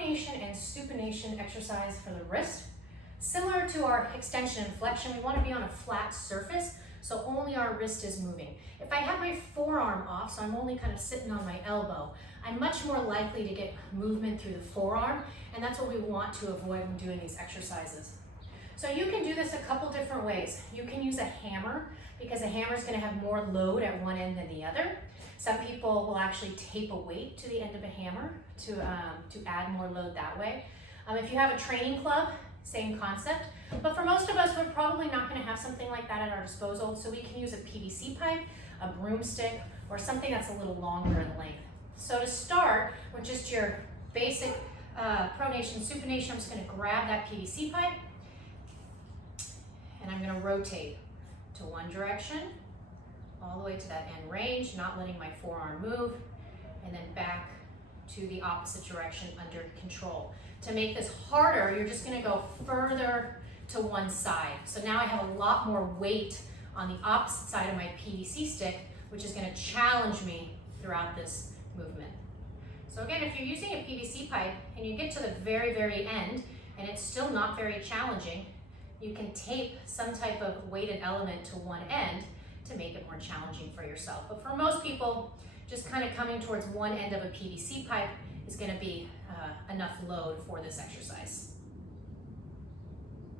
pronation and supination exercise for the wrist. Similar to our extension and flexion, we want to be on a flat surface, so only our wrist is moving. If I have my forearm off, so I'm only kind of sitting on my elbow, I'm much more likely to get movement through the forearm, and that's what we want to avoid when doing these exercises. So you can do this a couple different ways. You can use a hammer, because a hammer is going to have more load at one end than the other. Some people will actually tape a weight to the end of a hammer to add more load that way. If you have a training club, same concept. But for most of us, we're probably not going to have something like that at our disposal, so we can use a PVC pipe, a broomstick, or something that's a little longer in length. So to start with just your basic pronation, supination, I'm just going to grab that PVC pipe and I'm going to rotate to one direction, all the way to that end range, not letting my forearm move, and then back to the opposite direction under control. To make this harder, you're just going to go further to one side. So now I have a lot more weight on the opposite side of my PVC stick, which is going to challenge me throughout this movement. So again, if you're using a PVC pipe and you get to the very, very end and it's still not very challenging, you can tape some type of weighted element to one end to make it more challenging for yourself. But for most people, just kind of coming towards one end of a PVC pipe is going to be enough load for this exercise.